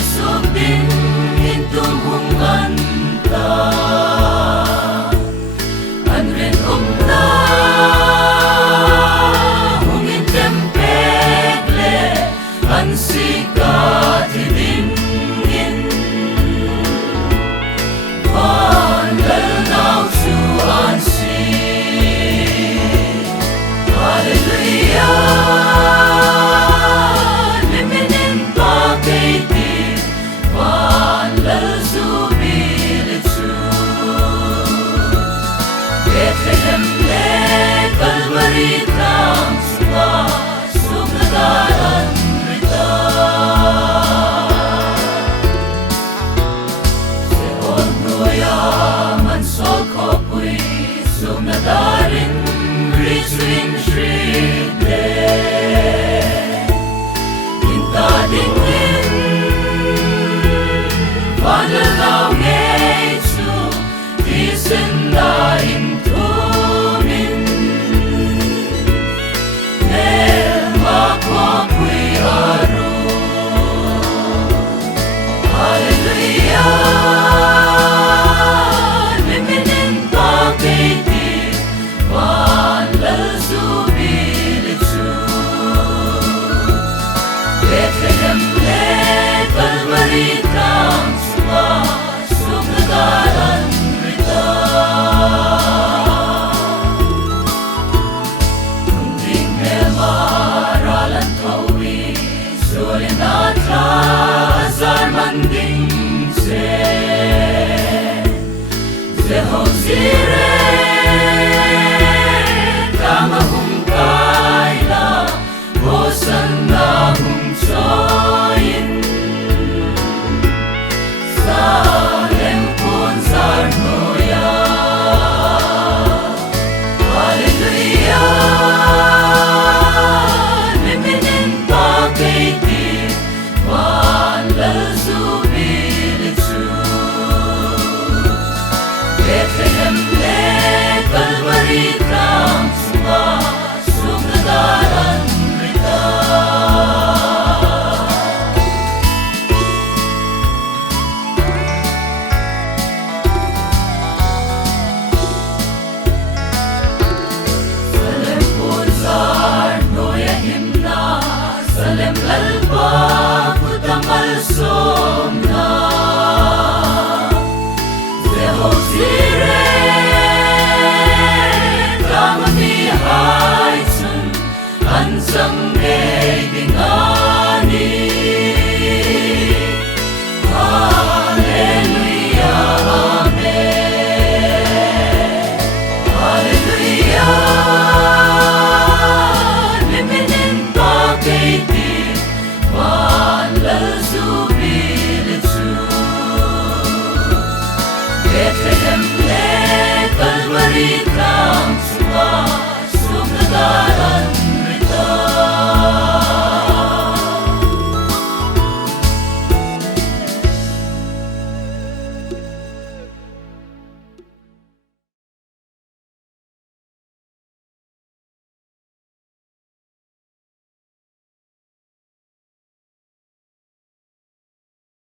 subding hintung hungan ta anren umna hungin tempegle ansika tidingin vandal now to unseen. Hallelujah. Darin rituin shride Inta dingin Vanalaw ngechu Isen daing tumin Nema kwakwi aru Hallelujah. Zehozire Tama hum kaila Hosanna hum soin Salem pun sarnoya Hallelujah. Niminin pagkaiti Manlal subilitu Bethlehem le Calvary tang suma sumnadaran rita Salem punzar noya himna Salem lalpa kutamal somna Zehozire Ansang eging